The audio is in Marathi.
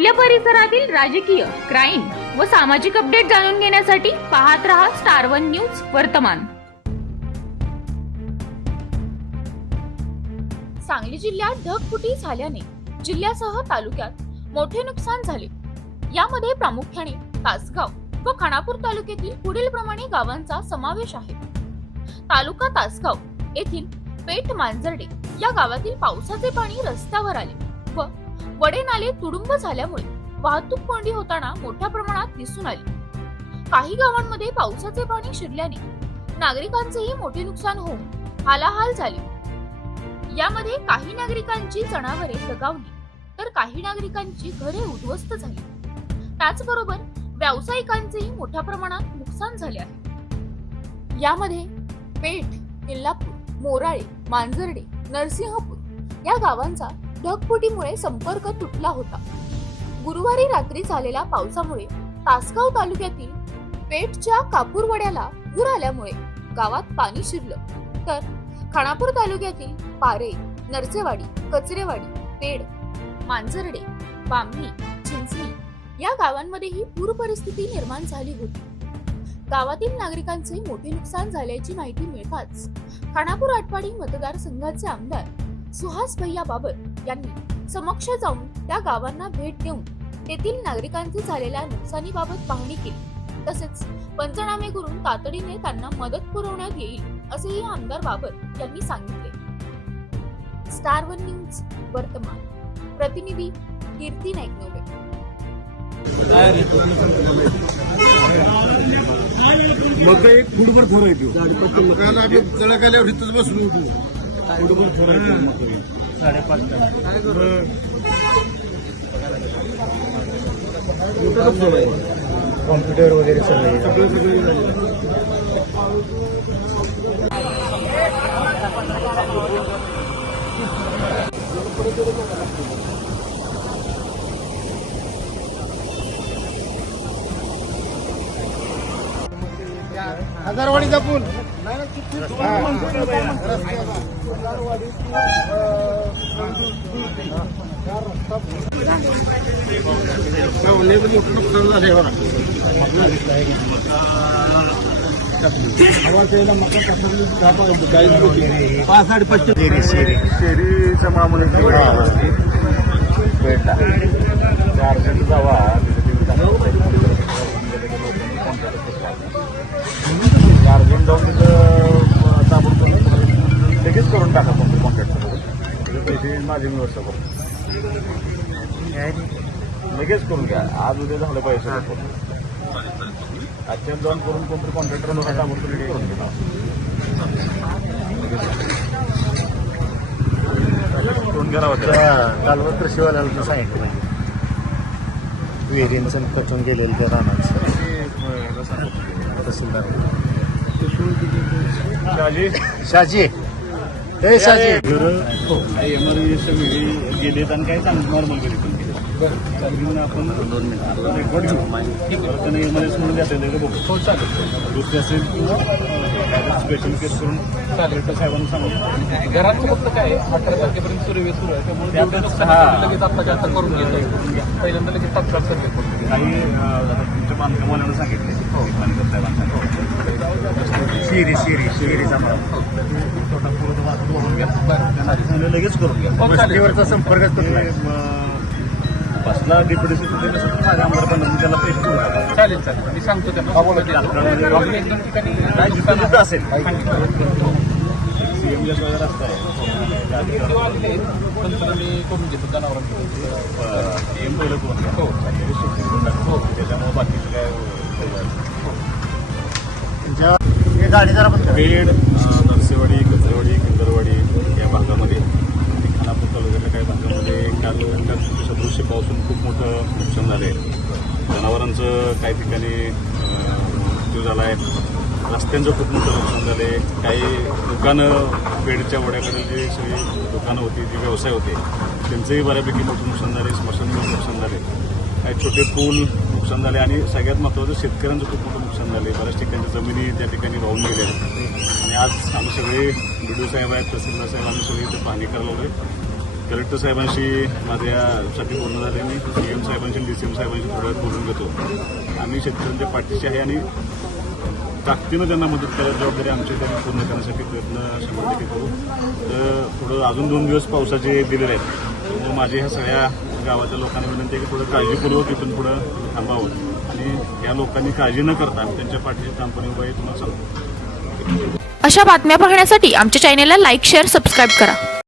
आपल्या परिसरातील राजकीय क्राईम व सामाजिक अपडेट जाणून घेण्यासाठी पाहत रहा स्टार वन न्यूज वर्तमान. सांगली जिल्ह्यात ढगफुटी झाल्याने जिल्ह्यासह तालुक्यात मोठे नुकसान झाले. यामध्ये प्रामुख्याने तासगाव व खानापूर तालुक्यातील पुढील प्रमाणे गावांचा समावेश आहे. तालुका तासगाव येथील पेठ मांजर्डे या गावातील पावसाचे पाणी रस्त्यावर आले व वडे नाले तुडुंब झाल्यामुळे वाहतूक कोंडी होताना मोठ्या प्रमाणात दिसून आली. काही गावांमध्ये पावसाचे पाणी शिरल्याने नागरिकांचेही मोठे नुकसान होऊन हालाहाल झाले. यामध्ये काही नागरिकांची जनावरे दगावली तर काही नागरिकांची घरे उद्ध्वस्त झाली. त्याचबरोबर व्यावसायिकांचेही मोठ्या प्रमाणात नुकसान झाले आहे. यामध्ये पेठ किल्लापूर मोराळे मांजर्डे नरसिंहपूर या गावांचा ढगफुटीमुळे संपर्क तुटला होता. गुरुवारी रात्री झालेल्या पावसामुळे तासगाव तालुक्यातील पेठच्या कापूरवड्याला पूर आल्यामुळे गावात पाणी शिरलं. तर खानापूर तालुक्यातील पारे नरसेवाडी कचरेवाडी पेड मांजरडे बामणी चिंचणी या गावांमध्येही पूर परिस्थिती निर्माण झाली होती. गावातील नागरिकांचे मोठे नुकसान झाल्याची माहिती मिळताच खानापूर आटवाडी मतदारसंघाचे आमदार सुहास भैया बाबर यांनी समक्ष जाऊन त्या गावांना भेट देऊन तेथील नागरिकांचे झालेल्या नुकसानीबाबत पाहणी केली. तसेच पंचनामे करून तातडीने त्यांना मदत पुरवण्यात येईल असेही आमदार बाबर यांनी सांगितले. स्टार वन न्यूज वर्तमान. प्रतिनिधी कीर्ती नाईक नवले मग एक फुटभर खोर आहे तो कारण आम्ही जळक आल्यावर इथंच बसलो होतो फुटभर खोर आहे तो मका. साडेपाच. कॉम्प्युटर वगैरे सगळे सगळं सगळं हजारवाडीचा पूल शेरी शेरी शेरीचं मामूल आहे. हा, हा. भेटला चारशे जावा व्यवस्था करतो लगेच करून घ्या. आज उद्या झालं पाहिजे आजच्या जाऊन करून कोणतरी कॉन्ट्रॅक्टर लोक ताबडतोब लगेच करून घ्या करून घ्या होत्या कालवर कृषीवाल्याला तर सांगितलं. विहिरींचं कचून गेलेलं त्या रानाचं. तहसीलदार. शहाजी शाजी? हे शाजी गेलेत आणि काही चांगलं नॉर्मल गेले आपण दोन मिनिट रेकॉर्ड घेऊ. त्यांना म्हणून द्या त्याला बघू चालेल. दुसरी असेल किंवा स्पेशल केस करून कलेक्टर साहेबांना सांगू. घरात फक्त काय अठरा तारखेपर्यंत सुरू सुरू आहे त्यामुळे हा. लगेच आता आता करून घेतो पहिल्यांदा लगेच तात्काळ सर्वे करून काही तुमच्या बांधकामवाल्यांना सांगितले. बांधकाम साहेबांना. शिरी शिरी शिरीचा त्यांना लगेच संपर्कच तुटला बसला माझ्या आमदार पण त्याला. चालेल चालेल मी सांगतो त्यांना असेल सीएमला वगैरे आहे करून घेतो सीएम पहिलं करून. हो. त्याच्यामुळे बाकीचं काय हे गाडी जरा. पेड नरसेवाडी कचरेवाडी किंदरवाडी या भागामध्ये आणि खानापूर तालुक्यातल्या काही भागामध्ये काल काल सदृश्य पावसून खूप मोठं नुकसान झालं आहे जनावरांचं काही ठिकाणी मृत्यू झाला आहे रस्त्यांचं खूप मोठं नुकसान झालं आहे काही दुकानं पेडच्या वड्याकडे जी सगळी दुकानं होती जे व्यवसाय होते त्यांचंही बऱ्यापैकी मोठं नुकसान झाले स्मशानभूमी नुकसान झाले काही छोटे पूल नुकसान झाले आणि सगळ्यात महत्त्वाचं शेतकऱ्यांचं खूप मोठं नुकसान झाले बऱ्याच ठिकाणच्या जमिनी त्या ठिकाणी वाहून गेल्या आणि आज आम्ही सगळे बी साहेब आहेत तहसीलदार साहेब आम्ही सगळे इथे पाहणी करायला कलेक्टर साहेबांशी माझ्या यासाठी बोलणं झाले मी. सी एम साहेबांशी डी सी एम साहेबांशी थोड्या बोलून घेतो. आम्ही शेतकऱ्यांच्या पाठीशी आहे आणि ताकदीनं त्यांना मदत करायची जबाबदारी आमची त्यांनी पूर्ण करण्यासाठी प्रयत्न शंभर टक्के करू. तर थोडं अजून दोन दिवस पावसाचे दिलेले आहेत. त्यामुळे माझी ह्या सगळ्या गावाच्या लोकांना विनंती आहे की थोडं काळजीपूर्वक इथून पुढं थांबावं. आणि या लोकांनी काळजी न करता त्यांच्या पाठीशी ठामपणे उभा आहे तुम्हाला सांगतो. अशा बातम्या पाहण्यासाठी आमच्या चॅनेलला लाईक शेअर सबस्क्राईब करा.